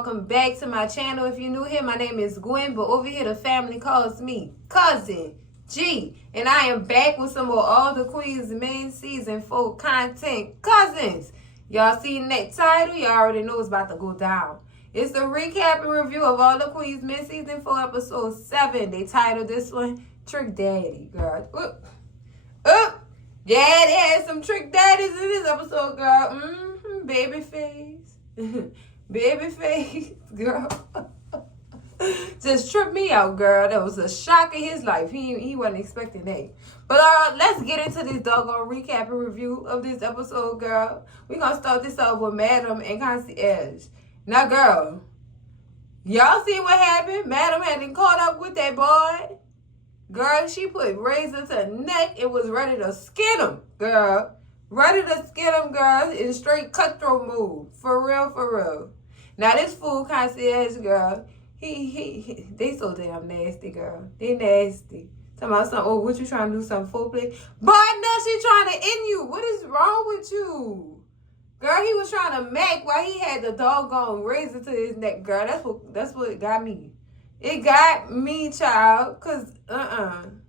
welcome back to my channel. If you're new here, my name is Gwen, but over here the family calls me Cousin G. And I am back with some more All the Queens main season 4 content. Cousins, y'all seen that title? Y'all already know it's about to go down. It's the recap and review of All the Queens mid season 4 episode 7. They titled this one Trick Daddy, girl. Yeah, they had some trick daddies in this episode, girl. Babyface. Babyface, girl. Just tripped me out, girl. That was a shock in his life. He wasn't expecting that. But let's get into this doggone recap and review of this episode, girl. We're going to start this off with Madam and Concierge. Now, girl, y'all see what happened? Madam hadn't caught up with that boy. Girl, she put razor to her neck and was ready to skin him, girl. Ready to skin him, girl, in straight cutthroat move. For real, for real. Now, this fool Concierge, girl, they so damn nasty, girl. They nasty. Talking about something, oh, what you trying to do, some foreplay? But no, she trying to end you. What is wrong with you? Girl, he was trying to make while he had the doggone razor to his neck, girl. That's what got me. It got me, child, cause and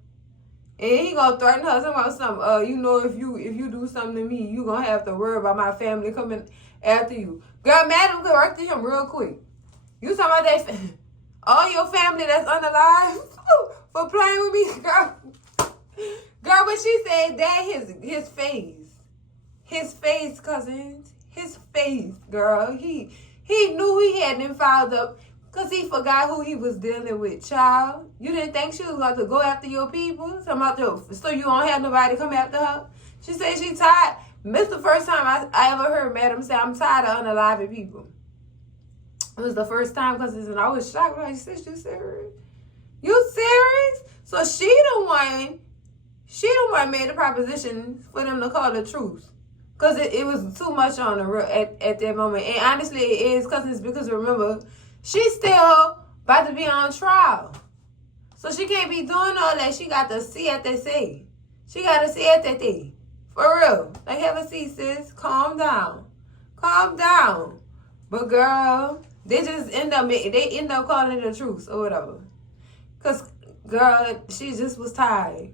he gonna threaten her talking about something. You know, if you do something to me, you gonna have to worry about my family coming after you. Girl, Madam corrected him real quick. You talking about that? All your family that's unalive for playing with me, girl. Girl, when she said that, his face, cousins, his face, girl. He knew he hadn't fouled up. Because he forgot who he was dealing with, child. You didn't think she was going to go after your people? So you don't have nobody come after her? She said she tired. This the first time I ever heard Madam say, I'm tired of unaliving people. It was the first time because I was shocked. Like, sis, you serious? You serious? So she the one made the proposition for them to call the truth. Because it was too much on the real at that moment. And honestly, it is because remember, she's still about to be on trial. So she can't be doing all that. She got to see at that say. She got to see at that thing. For real. Like, have a seat, sis. Calm down. Calm down. But, girl, they end up calling it the truth or whatever. Because, girl, she just was tired.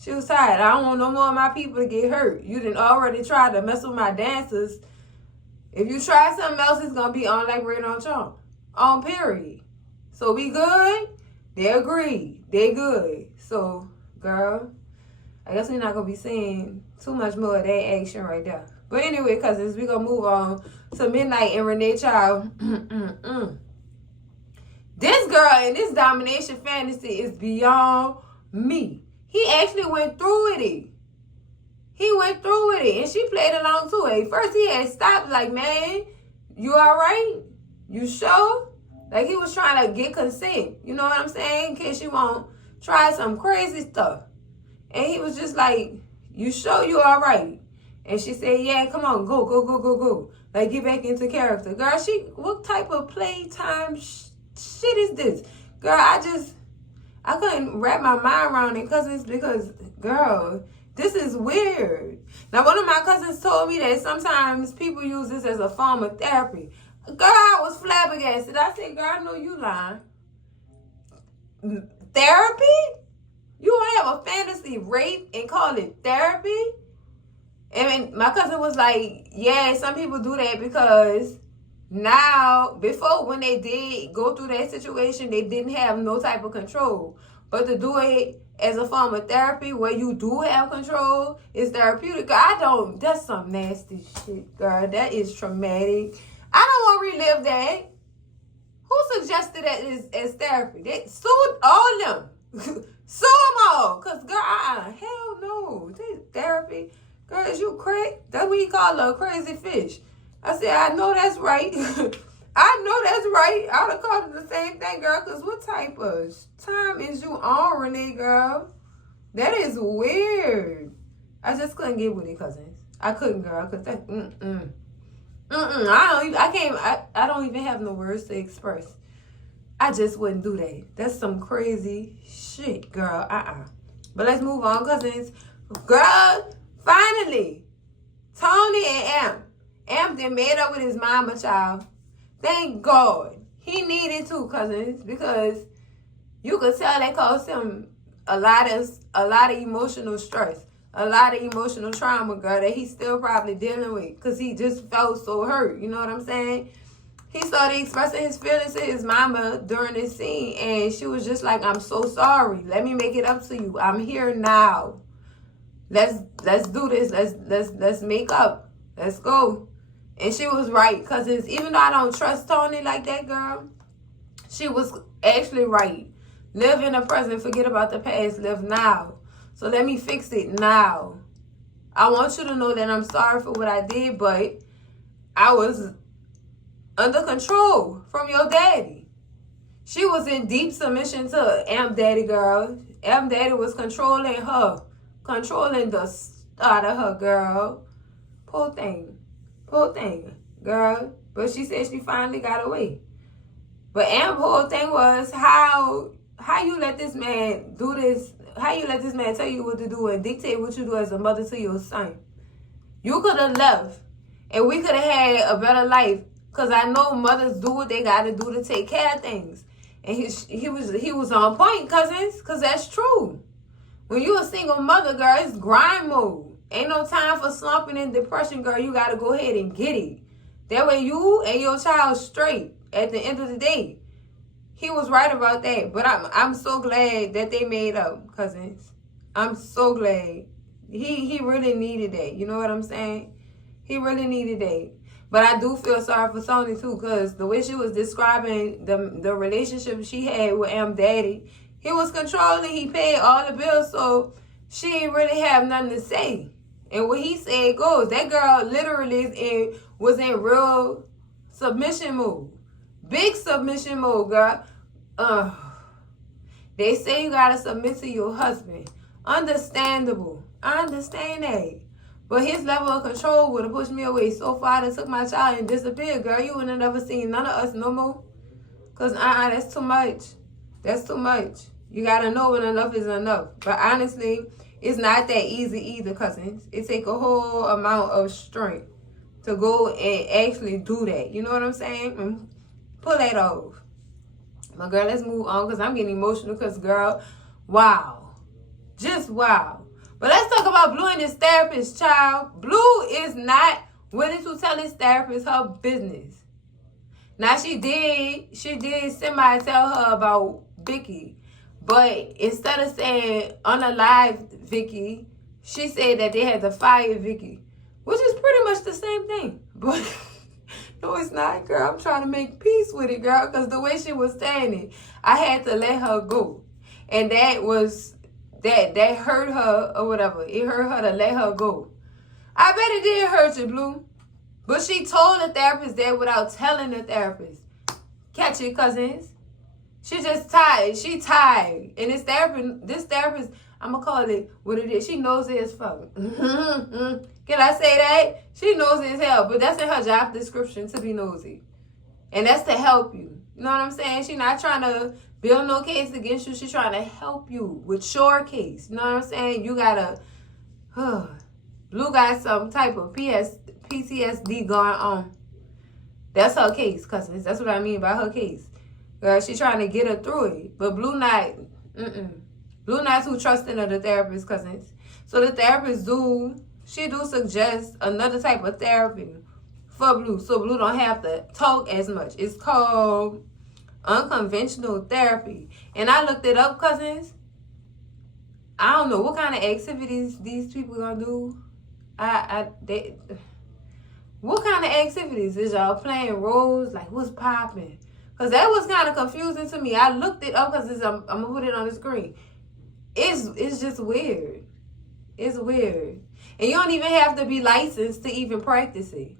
She was tired. I don't want no more of my people to get hurt. You done already tried to mess with my dancers. If you try something else, it's going to be on like Red on Trump. On period. So we good? They agree. They good. So, girl, I guess we're not going to be seeing too much more of that action right there. But anyway, cousins, we're going to move on to Midnight and Renee, child. This girl and this domination fantasy is beyond me. He actually went through with it. He went through with it. And she played along too. At first, he had stopped like, man, you all right? You sure? Like, he was trying to get consent. You know what I'm saying? In case you won't try some crazy stuff. And he was just like, you sure you all right? And she said, yeah, come on, go. Like, get back into character. Girl, what type of playtime shit is this? Girl, I couldn't wrap my mind around it, cousins, because, girl, this is weird. Now, one of my cousins told me that sometimes people use this as a form of therapy. Girl, I was flabbergasted. I said, girl, I know you lying. Therapy? You want to have a fantasy rape and call it therapy? And my cousin was like, yeah, some people do that because now, before when they did go through that situation, they didn't have no type of control. But to do it as a form of therapy where you do have control is therapeutic. That's some nasty shit, girl. That is traumatic. I don't want to relive that. Who suggested that as therapy? They sued all them. Sue them all. Because, girl, hell no. Therapy. Girl, is you crazy? That's what he called her, a crazy fish. I said, I know that's right. I know that's right. I would have called it the same thing, girl. Because what type of time is you on, Renee, girl? That is weird. I just couldn't get with it, cousins. I couldn't, girl. Because that, I don't even have no words to express. I just wouldn't do that. That's some crazy shit, girl. But let's move on, cousins. Girl, finally, Tony and Amp then made up with his mama, child. Thank God. He needed to, cousins, because you could tell that caused him a lot of emotional stress, a lot of emotional trauma, girl, that he's still probably dealing with because he just felt so hurt. You know what I'm saying? He started expressing his feelings to his mama during this scene, and she was just like, I'm so sorry. Let me make it up to you. I'm here now. Let's do this. Let's make up. Let's go. And she was right, because even though I don't trust Tony like that, girl, she was actually right. Live in the present. Forget about the past. Live now. So let me fix it now. I want you to know that I'm sorry for what I did, but I was under control from your daddy. She was in deep submission to Amp Daddy, girl. Amp Daddy was controlling her. Controlling the start of her, girl. Poor thing, girl. But she said she finally got away. But Am's whole thing was how you let this man do this, how you let this man tell you what to do and dictate what you do as a mother to your son. You could have left, and we could have had a better life, because I know mothers do what they got to do to take care of things. And he was on point, cousins, because that's true. When you a single mother, girl, it's grind mode. Ain't no time for slumping in depression, girl. You got to go ahead and get it. That way you and your child straight at the end of the day. He was right about that. But I'm so glad that they made up, cousins. I'm so glad. He really needed that. You know what I'm saying? He really needed that. But I do feel sorry for Tony, too, because the way she was describing the relationship she had with Amp Daddy, he was controlling. He paid all the bills, so she didn't really have nothing to say. And what he said goes. That girl literally was in real submission mode. Big submission mode, girl. They say you gotta submit to your husband. Understandable. I understand that. But his level of control would have pushed me away so far that took my child and disappeared, girl. You wouldn't have never seen none of us no more. Because, that's too much. That's too much. You gotta know when enough is enough. But honestly, it's not that easy either, cousins. It take a whole amount of strength to go and actually do that. You know what I'm saying? Pull that off. But girl, let's move on, because I'm getting emotional, because girl, wow. Just wow. But let's talk about Blue and his therapist, child. Blue is not willing to tell his therapist her business. Now, she did semi tell her about Vicky. But instead of saying unalive Vicky, she said that they had to fire Vicky. Which is pretty much the same thing. But no, it's not, girl. I'm trying to make peace with it, girl. Because the way she was saying it, I had to let her go. And that hurt her or whatever. It hurt her to let her go. I bet it did hurt you, Blue. But she told the therapist that without telling the therapist. Catch it, cousins. She just tired. She tired. And this therapist, I'm going to call it what it is. She knows it as fuck. Can I say that? She knows it as hell. But that's in her job description, to be nosy. And that's to help you. You know what I'm saying? She's not trying to build no case against you. She's trying to help you with your case. You know what I'm saying? You got to... Blue got some type of PTSD going on. That's her case, cousins. That's what I mean by her case. Girl, she's trying to get her through it. But Blue not too trusting of the therapist, cousins. So the therapist do suggest another type of therapy for Blue. So Blue don't have to talk as much. It's called unconventional therapy. And I looked it up, cousins. I don't know what kind of activities these people gonna do. What kind of activities? Is y'all playing roles? Like, what's popping? Because that was kind of confusing to me. I looked it up because I'm going to put it on the screen. It's just weird. It's weird. And you don't even have to be licensed to even practice it.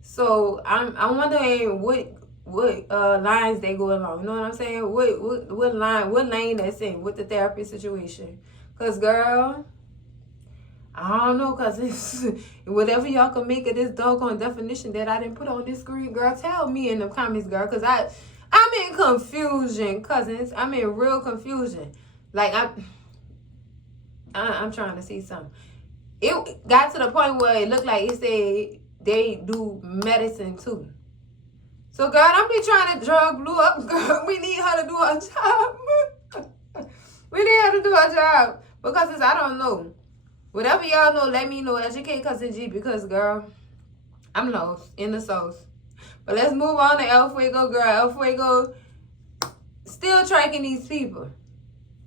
So I'm wondering what lines they go along. You know what I'm saying? What lane that's in with the therapy situation. Because, girl, I don't know, because whatever y'all can make of this doggone definition that I didn't put on this screen, girl, tell me in the comments, girl, because I'm in confusion, cousins. I'm in real confusion. Like, I'm trying to see something. It got to the point where it looked like it said they do medicine, too. So, girl, don't be trying to drug Blue up, girl. We need her to do her job. We need her to do her job. Because I don't know. Whatever y'all know, let me know. Educate Cousin G, because, girl, I'm lost in the sauce. But let's move on to El Fuego, girl. El Fuego still tracking these people.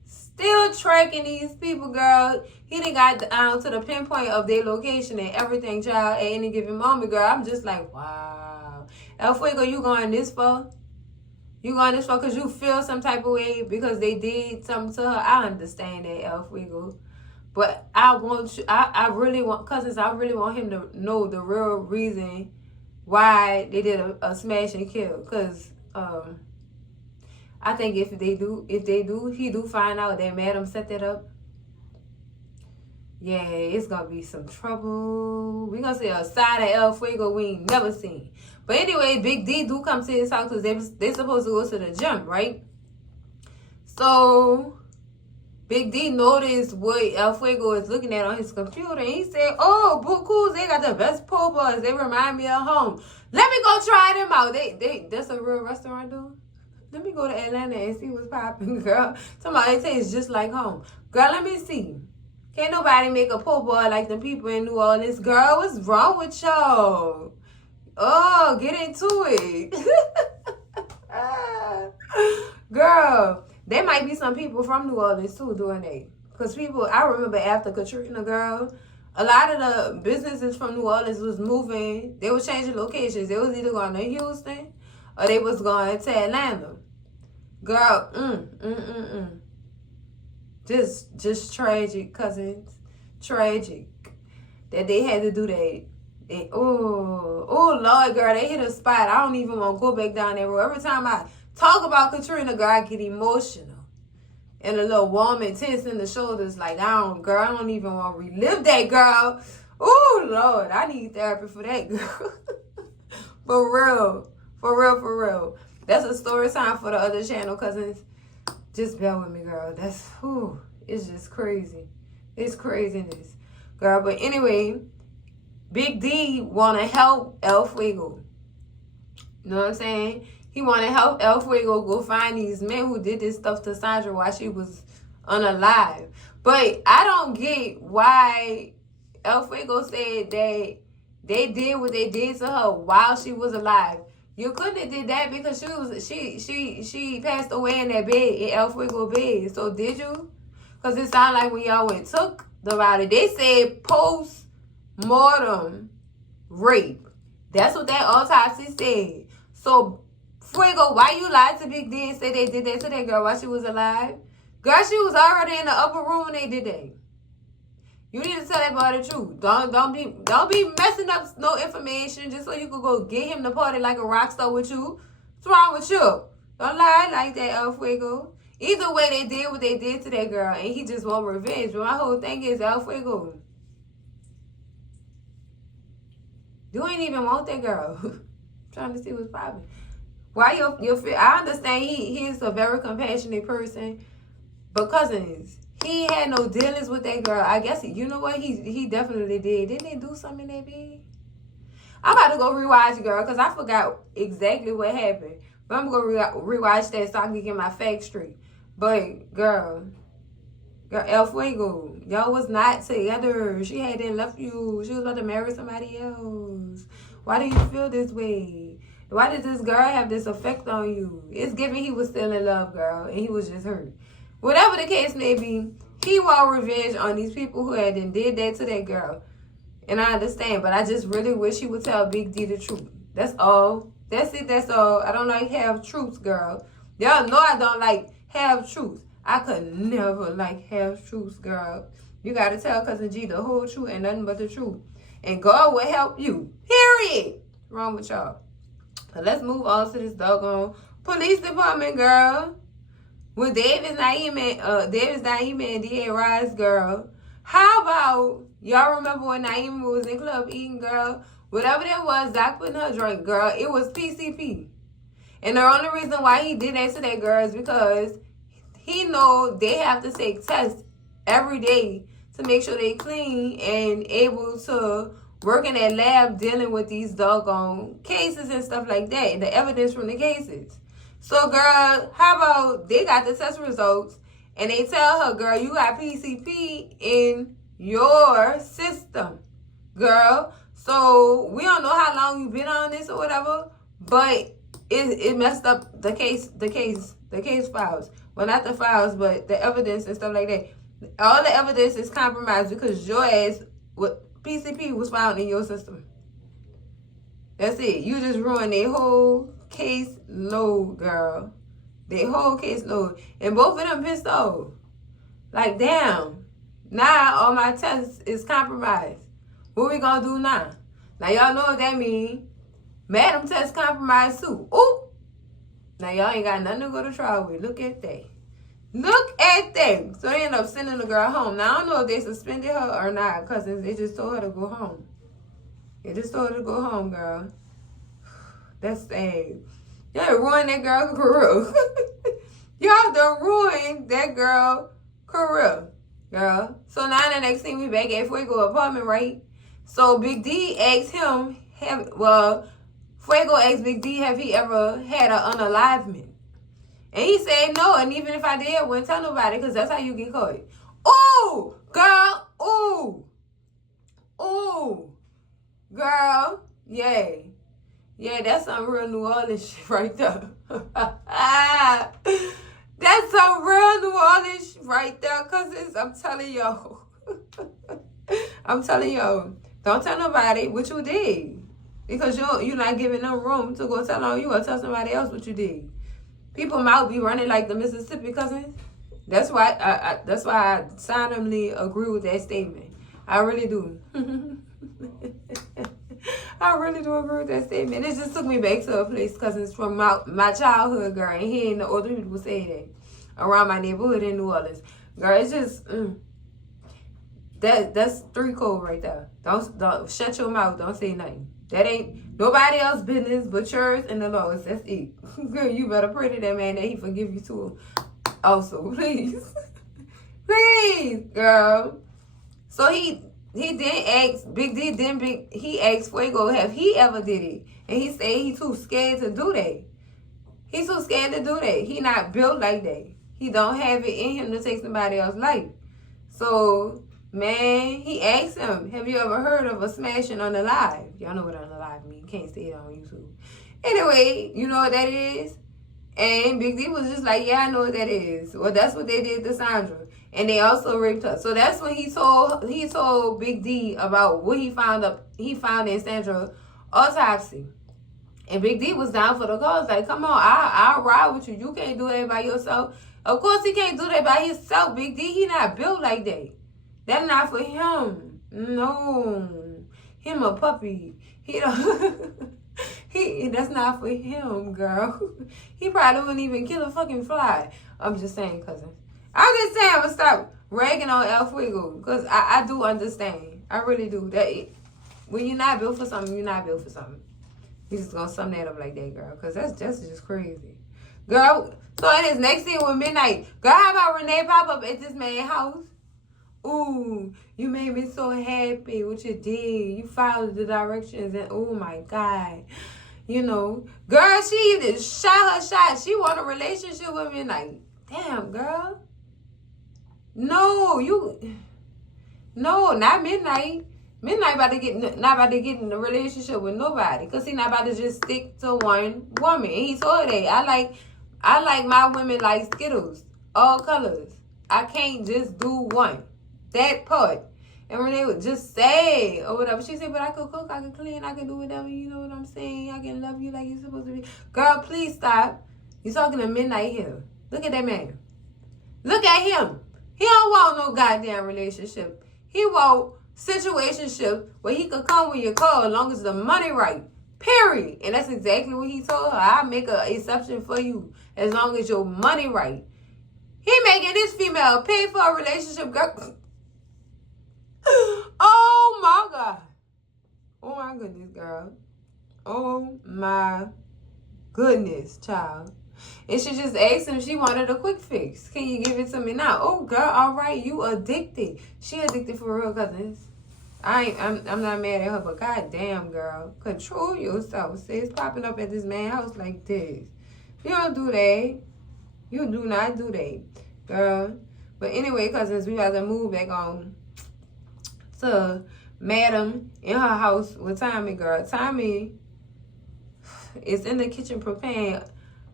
Still tracking these people, girl. He done got down to the pinpoint of their location and everything, child, at any given moment, girl. I'm just like, wow. El Fuego, you going this far? You going this far because you feel some type of way because they did something to her? I understand that, El Fuego. But I want you, I really want, cousins, I really want him to know the real reason why they did a smash and kill. Because, I think if they do, he do find out that Madam set that up. Yeah, it's gonna be some trouble. We gonna see a side of El Fuego we ain't never seen. But anyway, Big D do come to his house because they supposed to go to the gym, right? So Big D noticed what El Fuego is looking at on his computer, and he said, "Oh, Buku's, they got the best po' boys. They remind me of home. Let me go try them out. That's a real restaurant, dude. Let me go to Atlanta and see what's popping, girl. Somebody tastes just like home. Girl, let me see. Can't nobody make a po' boy like the people in New Orleans. Girl, what's wrong with y'all? Oh, get into it." Girl, there might be some people from New Orleans, too, doing that. Because people, I remember after Katrina, girl, a lot of the businesses from New Orleans was moving. They were changing locations. They was either going to Houston or they was going to Atlanta. Girl, Just tragic, cousins. Tragic that they had to do that. Oh, Lord, girl, they hit a spot. I don't even want to go back down that road. Every time I talk about Katrina, girl, I get emotional. And a little warm and tense in the shoulders. Like, I don't even want to relive that, girl. Oh, Lord, I need therapy for that, girl. For real. That's a story time for the other channel, cousins. Just bear with me, girl. It's just crazy. It's craziness, girl. But anyway, Big D want to help El Fuego. You know what I'm saying? He want to help El Fuego go find these men who did this stuff to Sandra while she was unalive. But I don't get why El Fuego said that they did what they did to her while she was alive. You couldn't have did that because she passed away in that bed, in El Fuego bed. So did you? Because it sounded like when y'all went took the body, they said post-mortem rape. That's what that autopsy said. So, Fuego, why you lied to Big D and say they did that to that girl while she was alive? Girl, she was already in the upper room when they did that. You need to tell that boy the truth. Don't be messing up no information just so you could go get him to party like a rock star with you. What's wrong with you? Don't lie like that, El Fuego. Either way, they did what they did to that girl, and he just want revenge. But my whole thing is, El Fuego, you ain't even want that girl. Trying to see what's popping. Why you feel? I understand he's a very compassionate person, but cousins, he ain't had no dealings with that girl. I guess you know what he definitely did. Didn't they do something in that bed? I'm about to go rewatch, girl, because I forgot exactly what happened. But I'm going to rewatch that so I can get my facts straight. But, girl, El Fuego, y'all was not together. She hadn't left you. She was about to marry somebody else. Why do you feel this way? Why did this girl have this effect on you? It's given he was still in love, girl, and he was just hurt. Whatever the case may be, he want revenge on these people who had did that to that girl. And I understand, but I just really wish he would tell Big D the truth. That's all. That's it. That's all. I don't like half-truths, girl. Y'all know I don't like half-truths. I could never like half-truths, girl. You got to tell Cousin G the whole truth and nothing but the truth. And God will help you. Period. What's wrong with y'all? But let's move on to this doggone police department, girl. With Davis Naeem and D.A. Rise, girl. How about, y'all remember when Naeem was in club eating, girl? Whatever that was, Doc put in her drink, girl. It was PCP. And the only reason why he did that to that girl is because he know they have to take tests every day to make sure they clean and able to working at lab dealing with these doggone cases and stuff like that, and the evidence from the cases. So, girl, how about they got the test results, and they tell her, girl, you got PCP in your system, girl. So, we don't know how long you've been on this or whatever, but it messed up the case files. Well, not the files, but the evidence and stuff like that. All the evidence is compromised because your ass, PCP was found in your system. That's it. You just ruined their whole case load, girl. Their whole case load. And both of them pissed off. Like, damn. Now all my tests is compromised. What we gonna do now? Now y'all know what that mean. Madam test compromised too. Ooh. Now y'all ain't got nothing to go to trial with. Look at that. Look at that. So they end up sending the girl home. Now I don't know if they suspended her or not, because they just told her to go home. They just told her to go home, girl. That's sad. Y'all ruined that girl career. Y'all done ruined that girl career, girl. So now the next thing we back at Fuego apartment, right? So Big D asked him, Fuego asked Big D, have he ever had an unalivement? And he said no, and even if I did, I wouldn't tell nobody, because that's how you get caught. Ooh, girl, ooh. Ooh, girl, yeah. Yeah, that's some real New Orleans shit right there. That's some real New Orleans shit right there, because I'm telling y'all. I'm telling y'all, don't tell nobody what you did. Because you're not giving them room to go tell on you or tell somebody else what you did. People mouth be running like the Mississippi cousins. That's why I solemnly agree with that statement. I really do. I really do agree with that statement. It just took me back to a place, because it's from my childhood, girl, and hearing the older people say that around my neighborhood in New Orleans. Girl, it's just that's 3 code right there. Don't shut your mouth. Don't say nothing. That ain't nobody else's business but yours and the Lord's. That's it. Girl, you better pray to that man that he forgive you too. Also, please. Please, girl. So he didn't ask, Big D he asked Fuego, have he ever did it? And he said he too scared to do that. He's too scared to do that. He not built like that. He don't have it in him to take somebody else's life. So, man, he asked him, have you ever heard of a smashing on the live? Y'all know what on the live mean. Can't say it on YouTube. Anyway, you know what that is? And Big D was just like, yeah, I know what that is. Well, that's what they did to Sandra. And they also raped her. So that's when he told Big D about what he found in Sandra's autopsy. And Big D was down for the cause. Like, come on, I'll ride with you. You can't do that by yourself. Of course he can't do that by himself, Big D. He not built like that. That's not for him. No. Him a puppy. He don't that's not for him, girl. He probably wouldn't even kill a fucking fly. I'm just saying, cousin. I'm just saying, I'm gonna stop ragging on El Fuego, because I do understand. I really do. When you're not built for something, you're not built for something. We just gonna sum that up like that, girl, because that's just crazy. Girl, so in this next scene with Midnight, girl, how about Renee pop up at this man's house? Ooh, you made me so happy what you did. You followed the directions, and oh my God. You know, girl, she even shot her shot. She want a relationship with Midnight. Damn, girl. No, not Midnight. Midnight not about to get in a relationship with nobody, because he not about to just stick to one woman. And he told her that I like my women like Skittles, all colors. I can't just do one. That part. And Renee would just say or whatever. She said, but I could cook, I could clean, I can do whatever, you know what I'm saying? I can love you like you're supposed to be. Girl, please stop. You're talking to Midnight here. Look at that man. Look at him. He don't want no goddamn relationship. He want situationship where he could come when you call as long as the money right. Period. And that's exactly what he told her. I'll make an exception for you as long as your money right. He making this female pay for a relationship, girl. Oh my God. Oh my goodness, girl. Oh my goodness, child. And she just asked him, she wanted a quick fix. Can you give it to me now? Oh, girl, all right, you addicted. She addicted for real, cousins. I'm not mad at her, but goddamn, girl, control yourself. See, it's popping up at this man's house like this. You don't do that. You do not do that, girl. But anyway, cousins, we got to move back on to Madam in her house with Tommy, girl. Tommy is in the kitchen preparing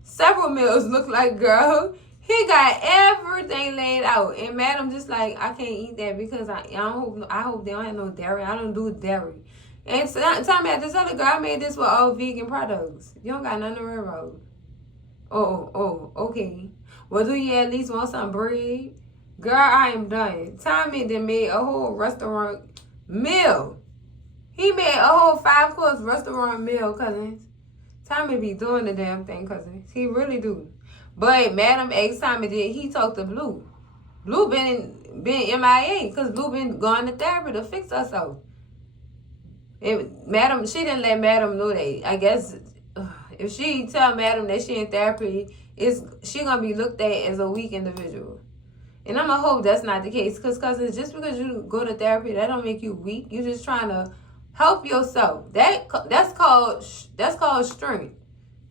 several meals. Look like, girl, he got everything laid out, and Madam just like, I can't eat that because I hope they don't have no dairy. I don't do dairy. And so Tommy had this other girl, I made this with all vegan products. You don't got nothing to worry about. Oh, okay. Well, do you at least want some bread? Girl, I am done. Tommy then made a whole restaurant meal. He made a whole 5-course restaurant meal, cousins. Tommy be doing the damn thing, cousins. He really do. But Madam asked Tommy, did he talk to Blue? Blue been MIA because Blue been going to therapy to fix herself. And Madam, she didn't let Madam know that. I guess if she tell Madam that she in therapy, she gonna be looked at as a weak individual. And I'm gonna hope that's not the case, because cousins, just because you go to therapy, that don't make you weak. You're just trying to help yourself. That's called strength.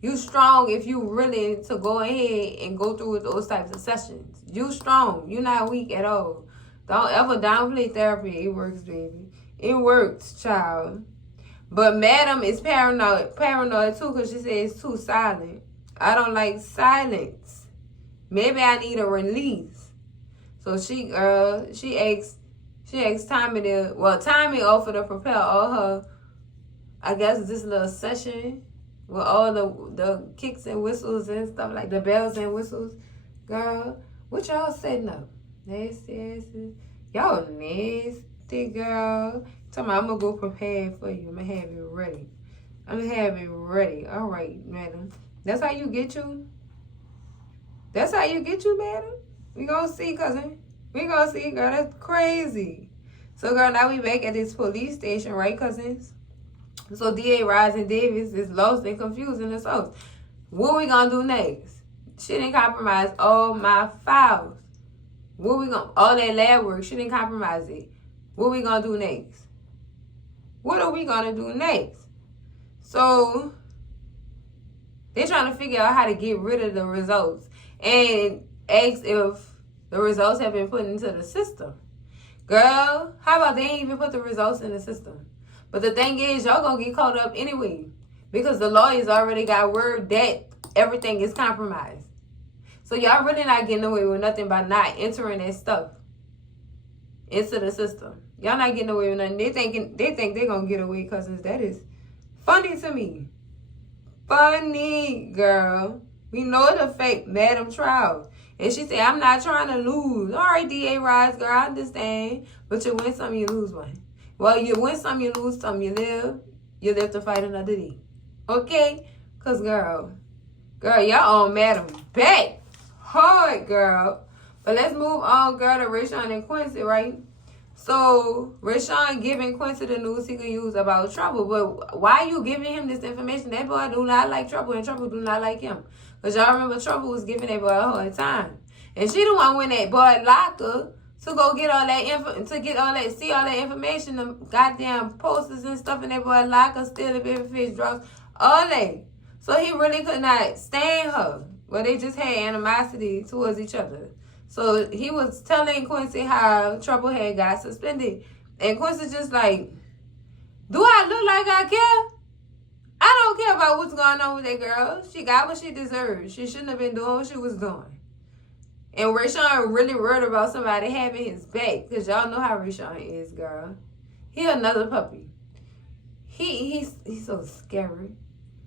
You strong if you really to go ahead and go through with those types of sessions. You strong. You're not weak at all. Don't ever downplay therapy. It works, baby. It works, child. But Madam is paranoid too, because she says it's too silent. I don't like silence. Maybe I need a release. So she asked Tommy Tommy offered to prepare all her, I guess, this little session with all the kicks and whistles and stuff, like the bells and whistles. Girl, what y'all setting up? Nasty. Y'all nasty, girl. Tell me, I'm going to go prepared for you. I'm going to have you ready. All right, Madam. That's how you get you? Madam? We gonna see, cousin. We gonna see, girl. That's crazy. So, girl, now we back at this police station, right, cousins? So, DA Raan Davis is lost and confused in this house. What we gonna do next? She didn't compromise all my files. All that lab work, she didn't compromise it. What we gonna do next? What are we gonna do next? So, they're trying to figure out how to get rid of the results and ask if the results have been put into the system. Girl, how about they ain't even put the results in the system? But the thing is, y'all gonna get caught up anyway, because the lawyers already got word that everything is compromised. So y'all really not getting away with nothing by not entering that stuff into the system. Y'all not getting away with nothing. They think they're gonna get away, cousins. That is funny to me. Funny, girl. We know the fake Madam trial. And she said, I'm not trying to lose. All right, DA Rise, girl, I understand. But you win some, you lose one. Well, you win some, you lose some. You live to fight another day. Okay? Because, girl, y'all on Madam back hard, girl. But let's move on, girl, to Raan and Quincy, right? So, Raan giving Quincy the news he can use about Trouble. But why you giving him this information? That boy do not like Trouble, and Trouble do not like him. Because y'all remember Trouble was giving that boy a hard time. And she the one when that boy locked her to go get all that see all that information, the goddamn posters and stuff, and that boy locked her, steal the baby fish drops, all that. So he really could not stand her. Well, they just had animosity towards each other. So he was telling Quincy how Trouble had got suspended. And Quincy just like, do I look like I care? I don't care about what's going on with that girl. She got what she deserved. She shouldn't have been doing what she was doing. And Raan really worried about somebody having his back. Because y'all know how Raan is, girl. He another puppy. He's so scary.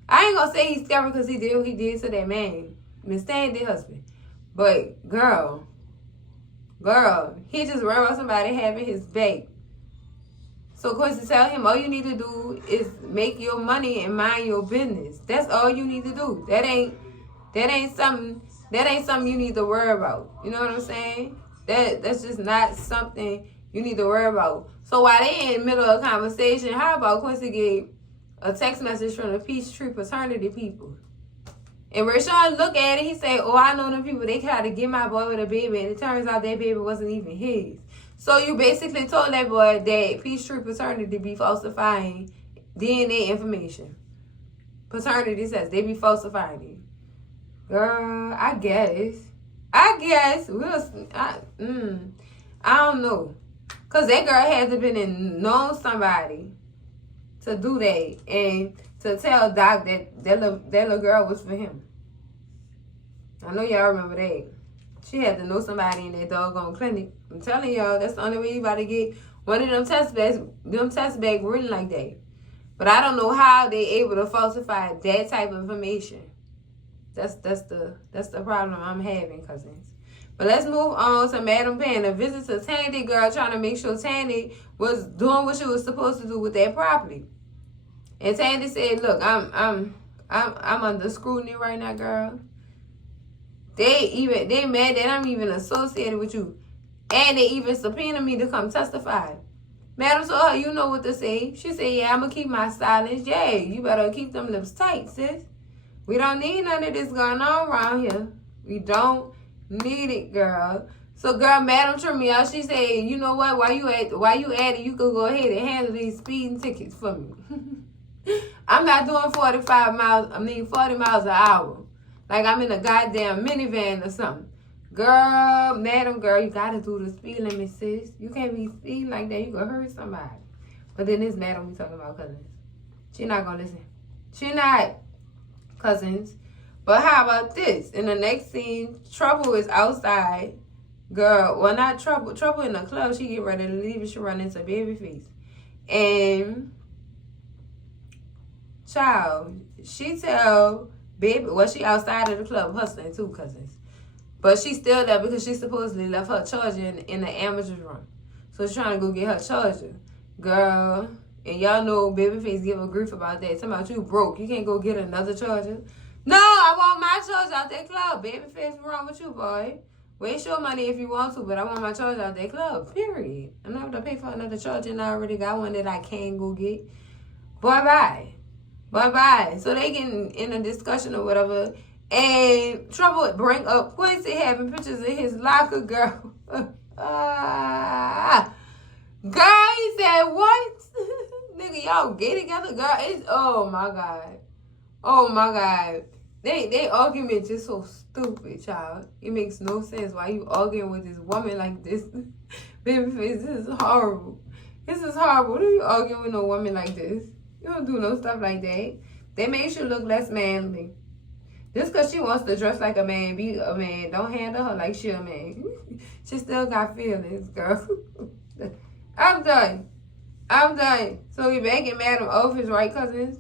I ain't going to say he's scary because he did what he did to that man. Miss Tandy's husband. But, girl, he just worried about somebody having his back. So Quincy tell him, all you need to do is make your money and mind your business. That's all you need to do. That ain't something you need to worry about. You know what I'm saying? That's just not something you need to worry about. So while they in the middle of a conversation, how about Quincy get a text message from the Peachtree Paternity people? And Rashawn look at it, he say, oh, I know them people, they try to get my boy with a baby, and it turns out that baby wasn't even his. So you basically told that boy that Peachtree Paternity be falsifying DNA information. Paternity says they be falsifying it. Girl, I guess. I don't know. Because that girl had to been known somebody to do that and to tell Doc that little girl was for him. I know y'all remember that. She had to know somebody in that doggone clinic. I'm telling y'all, that's the only way you about to get one of them test bags written like that. But I don't know how they able to falsify that type of information. That's the problem I'm having, cousins. But let's move on to Madam Paying a visit to Tandy girl, trying to make sure Tandy was doing what she was supposed to do with that property. And Tandy said, "Look, I'm under scrutiny right now, girl. They mad that I'm even associated with you, and they even subpoenaed me to come testify." Madam told her, "You know what to say." She said, "Yeah, I'm gonna keep my silence. Yeah, you better keep them lips tight, sis. We don't need none of this going on around here. We don't need it, girl." So, girl, Madam turned me out. She said, "You know what? While you at it, you could go ahead and handle these speeding tickets for me." I'm not doing 40 miles an hour. Like I'm in a goddamn minivan or something. Girl, Madam girl, you gotta do the speed limit, sis. You can't be speeding like that. You could hurt somebody. But then this Madam we talking about, cousins. She not gonna listen. She not, cousins. But how about this? In the next scene, Trouble is outside. Girl, well, not Trouble. Trouble in the club. She get ready to leave and she run into Babyface. And child, she tell Baby, well, she outside of the club hustling too, cousins. But she's still there because she supposedly left her charger in the amateur's room. So she's trying to go get her charger. Girl, and y'all know Babyface give her grief about that. Talking about you broke. You can't go get another charger. No, I want my charger out that club. Babyface, what's wrong with you, boy? Waste your money if you want to, but I want my charger out that club, period. I'm not going to pay for another charger and I already got one that I can go get. Bye-bye. Bye-bye. So they getting in a discussion or whatever. And Trouble would bring up Quincy having pictures of his locker, girl. Girl, he said, what? Nigga, y'all get together, girl. It's, oh, my God. Oh, my God. They argument just so stupid, child. It makes no sense why you arguing with this woman like this. Babyface, this is horrible. This is horrible. What are you arguing with a woman like this? You don't do no stuff like that. They make you look less manly. Just because she wants to dress like a man, be a man, don't handle her like she a man. She still got feelings, girl. I'm done. So we back in Madam office, right, cousins?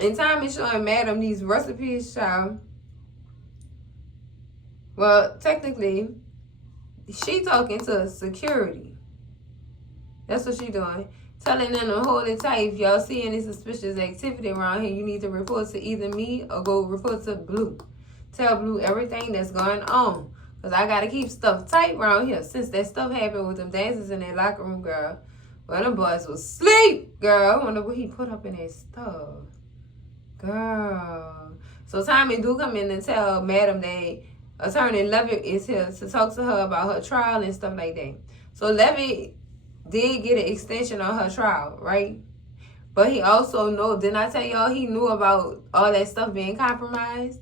And time is showing Madam these recipes, child. Well, technically, she talking to security. That's what she doing. Telling them to hold it tight. If y'all see any suspicious activity around here, you need to report to either me or go report to Blue. Tell Blue everything that's going on. Because I got to keep stuff tight around here. Since that stuff happened with them dancers in that locker room, girl. Well, them boys was asleep, girl. I wonder what he put up in that stuff. Girl. So Tommy do come in and tell Madam that Attorney Levitt is here to talk to her about her trial and stuff like that. So Levitt did get an extension on her trial, right? But he also know, didn't I tell y'all he knew about all that stuff being compromised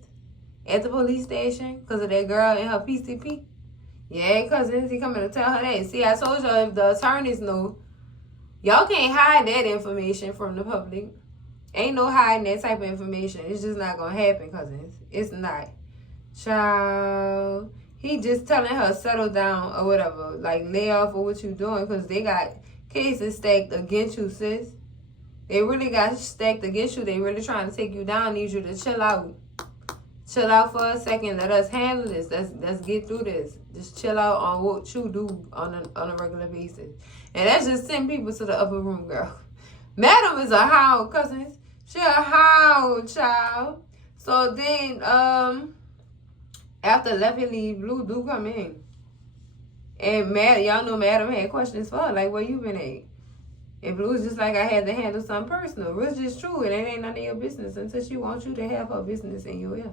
at the police station because of that girl and her PCP? Yeah, cousins, he coming to tell her that. See, I told y'all if the attorneys know, y'all can't hide that information from the public. Ain't no hiding that type of information. It's just not going to happen, cousins. It's not. Child. He just telling her settle down or whatever. Like, lay off of what you doing because they got cases stacked against you, sis. They really got stacked against you. They really trying to take you down. Need you to chill out. Chill out for a second. Let us handle this. Let's get through this. Just chill out on what you do on a regular basis. And that's just send people to the upper room, girl. Madam is a hound, cousins. She a hound, child. So then, after Leffy leave, Blue do come in. And y'all know Madam had questions for her, like, where you been at? And Blue's just like, I had to handle something personal. Which is true, and it ain't none of your business until she wants you to have her business in your ear.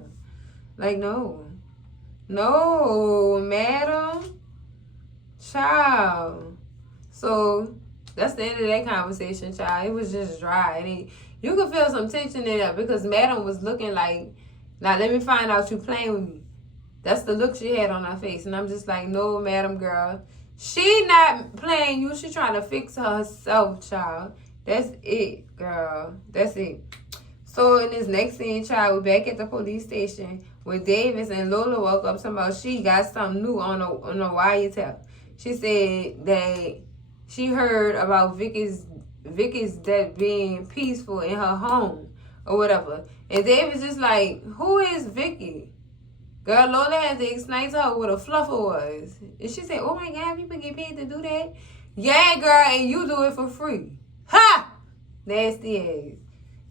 Like, no. No, madam. Child. So, that's the end of that conversation, child. It was just dry. And you could feel some tension in there because madam was looking like, now let me find out you playing with me. That's the look she had on her face. And I'm just like, no, madam girl. She not playing you. She trying to fix herself, child. That's it, girl. That's it. So in this next scene, child, we're back at the police station where Davis and Lola woke up talking about she got something new on a wiretap. She said that she heard about Vicky's death being peaceful in her home or whatever. And Davis just like, who is Vicky? Girl, Lola had to explain to her what a fluffer was. And she said, oh my God, people get paid to do that? Yeah, girl, and you do it for free. Ha! Nasty ass.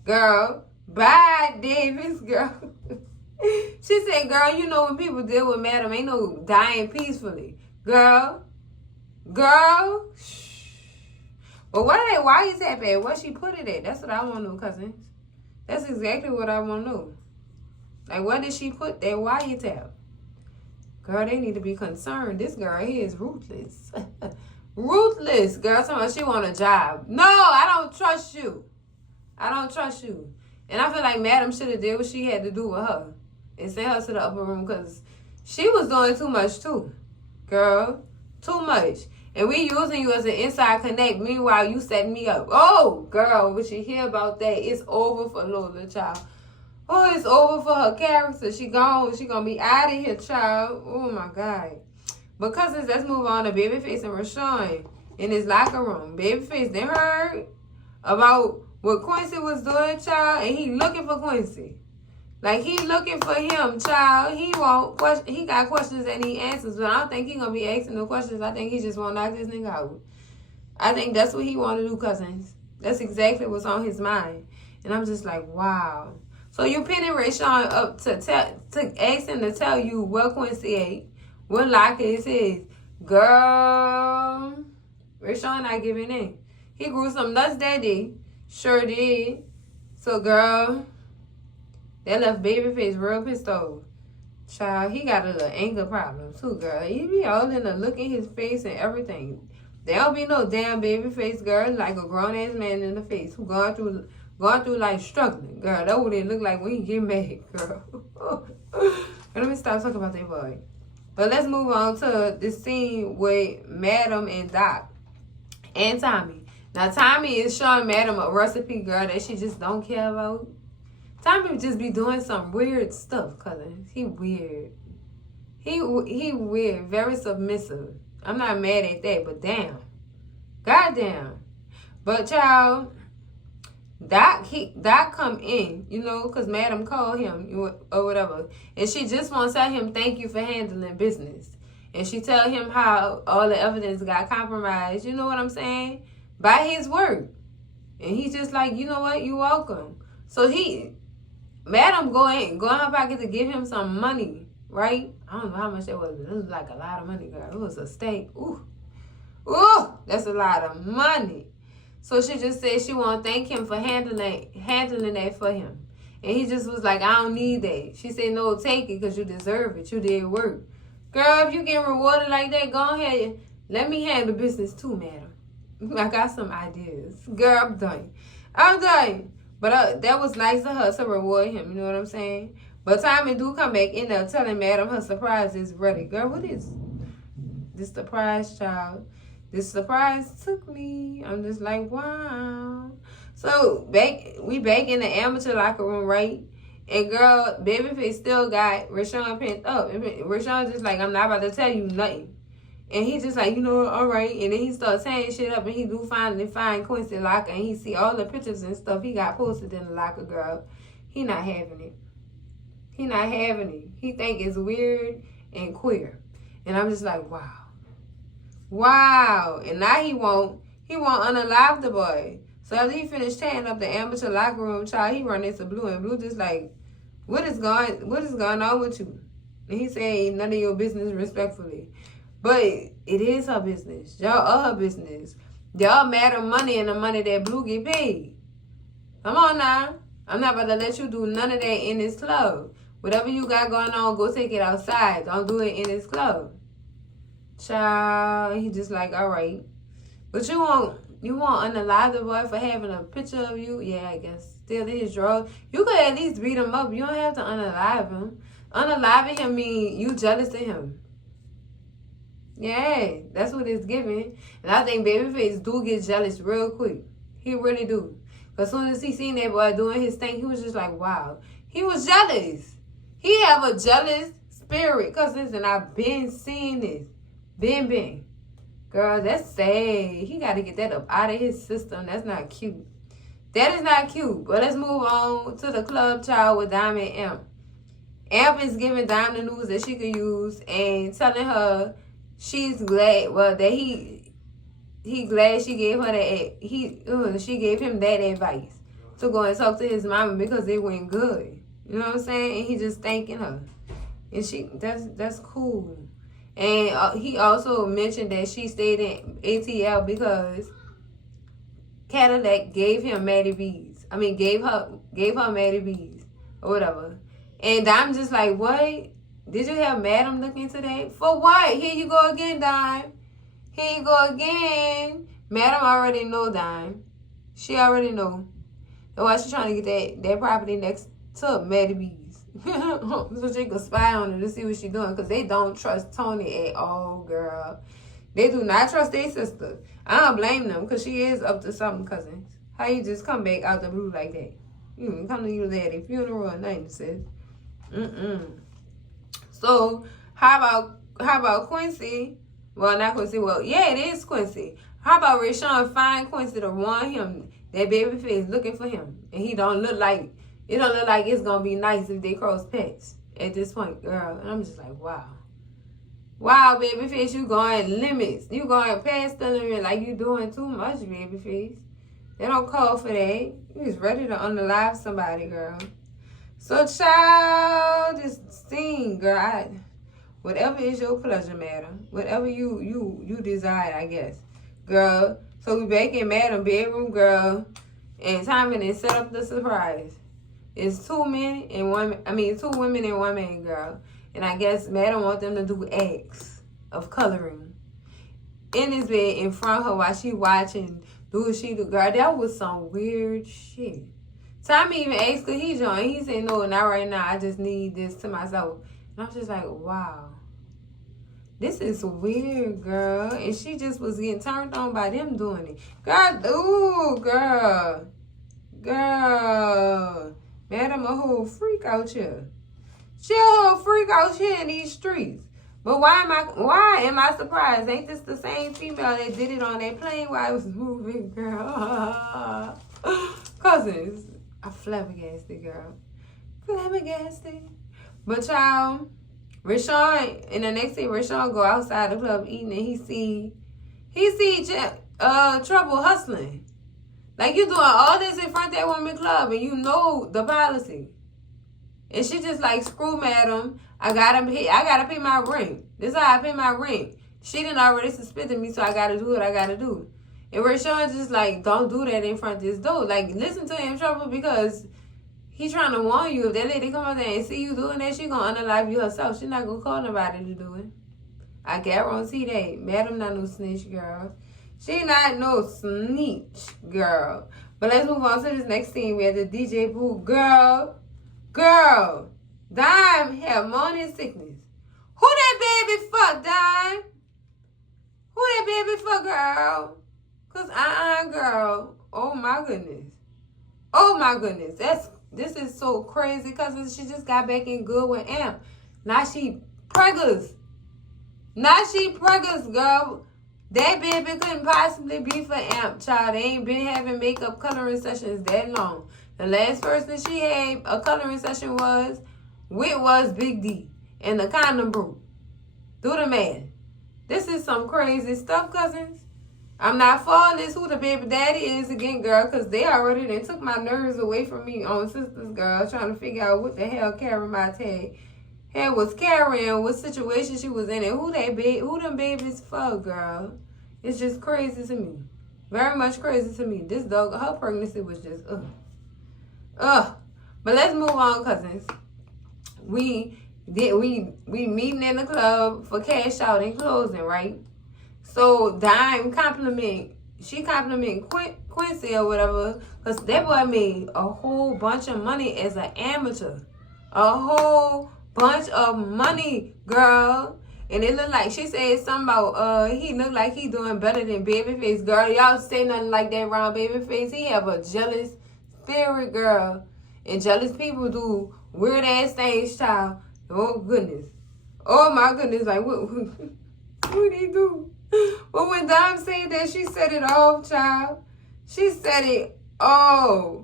Girl, bye, Davis, girl. She said, girl, you know when people deal with madam, ain't no dying peacefully. Girl. Shh. But why is that bad? Where she put it at? That's what I want to know, cousins. That's exactly what I want to know. Like, where did she put that wiretap? Girl, they need to be concerned. This girl here is ruthless. Ruthless. Girl, talking about she want a job. No, I don't trust you. I don't trust you. And I feel like madam should have did what she had to do with her. And sent her to the upper room because she was doing too much too. Girl, too much. And we using you as an inside connect. Meanwhile, you setting me up. Oh, girl, what you hear about that? It's over for Lola, child. Oh, it's over for her character. She gone. She gonna be out of here, child. Oh, my God. But cousins, let's move on to Babyface and Rashawn in his locker room. Babyface then heard about what Quincy was doing, child, and he looking for Quincy. Like, he looking for him, child. He got questions that he answers, but I don't think he gonna be asking no questions. I think he just want to knock this nigga out. I think that's what he want to do, cousins. That's exactly what's on his mind. And I'm just like, wow. So you pinning Rashawn up to ask him to tell you what Quincy ate, what locker is his. Girl, Rashawn not giving in. He grew some nuts that day. Sure did. So, girl, that left Babyface real pissed off. Child, he got a little anger problem too, girl. He be all in the look in his face and everything. There don't be no damn Babyface, girl, like a grown-ass man in the face who going through life struggling. Girl, that's what it look like when he get mad, girl. Let me stop talking about that boy. But let's move on to the scene with Madam and Doc and Tommy. Now, Tommy is showing Madam a recipe, girl, that she just don't care about. Tommy just be doing some weird stuff, cousins. He weird. He weird, very submissive. I'm not mad at that, but damn. Goddamn. But, child, Doc come in, you know, because Madam called him or whatever. And she just wants to tell him thank you for handling business. And she tell him how all the evidence got compromised, you know what I'm saying? By his word. And he's just like, you know what? You're welcome. So Madam go in her pocket to give him some money, right? I don't know how much that was, but it was like a lot of money, girl. It was a steak. Ooh, that's a lot of money. So she just said she want to thank him for handling that for him. And he just was like, I don't need that. She said, no, take it because you deserve it. You did work. Girl, if you get rewarded like that, go ahead. Let me handle business too, madam. I got some ideas. Girl, I'm done. But that was nice of her to reward him. You know what I'm saying? But Tommy do come back in there telling madam her surprise is ready. Girl, what is this surprise, child? This surprise took me. I'm just like, wow. So we back in the amateur locker room, right? And girl, Babyface still got Rashawn pent up. And Rashawn just like, I'm not about to tell you nothing. And he's just like, you know, all right. And then he starts saying shit up, and he do finally find Quincy locker, and he see all the pictures and stuff he got posted in the locker, girl. He not having it. He not having it. He think it's weird and queer. And I'm just like, wow. Wow. And now he won't unalive the boy. So after he finished tearing up the amateur locker room, child, he run into Blue, and Blue just like, what is going on with you? And he said, none of your business, respectfully. But it is her business. Y'all are her business. Y'all mad at money and the money that Blue get paid. Come on now. I'm not about to let you do none of that in this club. Whatever you got going on, go take it outside. Don't do it in this club. Child, he just like, all right. But you won't unalive the boy for having a picture of you? Yeah, I guess. Steal his drugs. You could at least beat him up. You don't have to unalive him. Unaliving him mean you jealous of him. Yeah, that's what it's giving. And I think Babyface do get jealous real quick. He really do. As soon as he seen that boy doing his thing, he was just like, wow. He was jealous. He have a jealous spirit. Because listen, I've been seeing this. Been. Girl, that's sad. He got to get that up out of his system. That's not cute. That is not cute. But let's move on to the club child with Dime and Amp. Amp is giving Dime the news that she could use and telling her she's glad, well, that he glad she gave her that, she gave him that advice to go and talk to his mama because it went good. You know what I'm saying? And he just thanking her. And that's cool. And he also mentioned that she stayed in ATL because Cadillac gave him Maddie B's. I mean, gave her Maddie B's or whatever. And Dime just like, what? Did you have Madam looking today? For what? Here you go again, Dime. Here you go again. Madam already know, Dime. She already know. That's why she trying to get that property next to Maddie B's. So she can spy on her to see what she doing. Because they don't trust Tony at all, girl. They do not trust their sister. I don't blame them because she is up to something, cousins. How you just come back out the blue like that? You didn't come to your daddy funeral or nothing, sis. So, how about Quincy? Well, not Quincy. Well, yeah, it is Quincy. How about Rashawn find Quincy to warn him that Babyface looking for him, and it don't look like it's gonna be nice if they cross paths at this point, girl. And I'm just like, wow, Babyface, you going limits, you going past the limit, like you doing too much, Babyface. They don't call for that. You just ready to unalive somebody, girl. So, child, just sing, girl. Whatever is your pleasure, madam. Whatever you desire, I guess. Girl, so we back in madam bedroom, girl. And Timon is set up the surprise. It's two women and one man, girl. And I guess madam want them to do acts of coloring in this bed in front of her while she watching. Do she do, girl? That was some weird shit. Tommy even asked could he join. He said, no, not right now. I just need this to myself. And I'm just like, wow. This is weird, girl. And she just was getting turned on by them doing it. Girl. Madam a whole freak out here. She a whole freak out here in these streets. But why am I surprised? Ain't this the same female that did it on that plane while it was moving, girl? Cousins. I'm flabbergasted, girl. Flabbergasted. But y'all, Rashawn, in the next scene, Rashawn go outside the club eating and he see Trouble hustling. Like you doing all this in front of that woman club and you know the policy. And she just like, screw madam. I gotta pay my rent. This is how I pay my rent. She done already suspended me, so I gotta do what I gotta do. And Rashawn just like, don't do that in front of this door. Like, listen to him, Trouble, because he trying to warn you. If that lady come out there and see you doing that, she gonna unalive you herself. She not gonna call nobody to do it. I guarantee that. Madam not no snitch, girl. She not no snitch, girl. But let's move on to this next scene. We have the DJ booth. Girl. Dime have morning sickness. Who that baby fuck, Dime? Who that baby fuck, girl? Cause girl. Oh my goodness. This is so crazy because she just got back in good with Amp. Now she preggers, girl. That baby couldn't possibly be for Amp, child. They ain't been having makeup coloring sessions that long. The last person she had a coloring session was Big D and the condom brew. Do the math. This is some crazy stuff, cousins. I'm not for this who the baby daddy is again, girl, because they already done took my nerves away from me on Sisters, girl, trying to figure out what the hell Karen Mate was carrying, what situation she was in, and who them babies for, girl. It's just crazy to me. Very much crazy to me. This dog, her pregnancy was just, But let's move on, cousins. we meeting in the club for cash out and closing, right? So Dime she compliment Quincy or whatever, because that boy made a whole bunch of money as an amateur. A whole bunch of money, girl. And it looked like, she said something about, he looked like he doing better than Babyface. Girl, y'all say nothing like that around Babyface. He have a jealous spirit, girl. And jealous people do weird ass things, child. Oh, goodness. Oh, my goodness. Like, what did he do? But when Dime said that, she said it off, child. She said it off.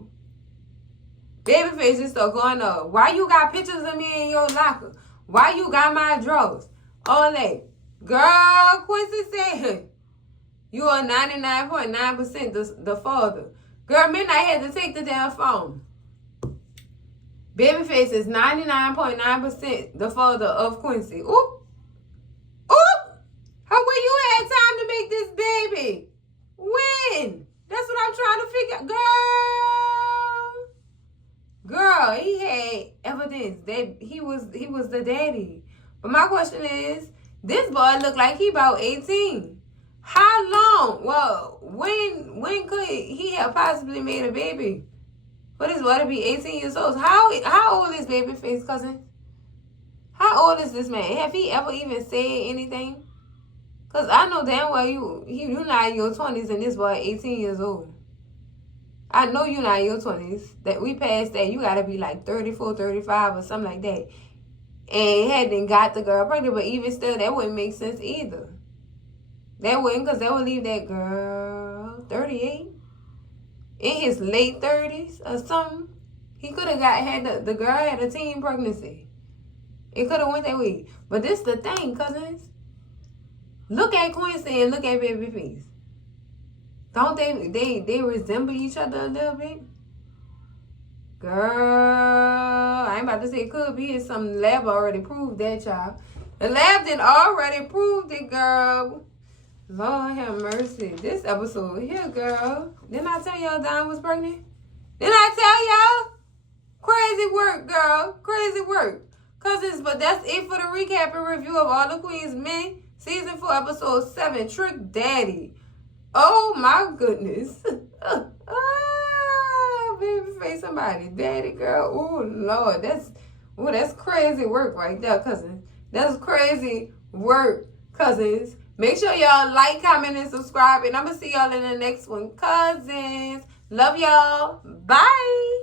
Babyface just start going up. Why you got pictures of me in your locker? Why you got my drawers? All that. Girl, Quincy said, you are 99.9% the father. Girl, Midnight had to take the damn phone. Babyface is 99.9% the father of Quincy. Oop. Oop. How when you had time to make this baby? When? That's what I'm trying to figure out. Girl, he had evidence that he was the daddy. But my question is, this boy look like he about 18. How long? Well, when could he have possibly made a baby? For this boy to be 18 years old. How old is Babyface, cousin? How old is this man? Have he ever even said anything? Because I know damn well you not in your 20s and this boy 18 years old. I know you not in your 20s. That we passed that. You got to be like 34, 35 or something like that. And hadn't got the girl pregnant. But even still, that wouldn't make sense either. That wouldn't, because that would leave that girl 38. In his late 30s or something. He could have had the girl had a teen pregnancy. It could have went that way. But this the thing, cousins. Look at Quincy and look at Babyface. Don't they resemble each other a little bit? Girl, I ain't about to say it could be. It's some lab already proved that, child. The lab did already proved it, girl. Lord have mercy. This episode here, girl. Didn't I tell y'all Dime was pregnant? Didn't I tell y'all? Crazy work, girl. Crazy work. Cousins, but that's it for the recap and review of All the Queen's Men. Season 4, Episode 7, Trick Daddy. Oh, my goodness. Babyface somebody. Daddy, girl. Oh, Lord. That's crazy work right there, cousins. That's crazy work, cousins. Make sure y'all like, comment, and subscribe. And I'm going to see y'all in the next one. Cousins. Love y'all. Bye.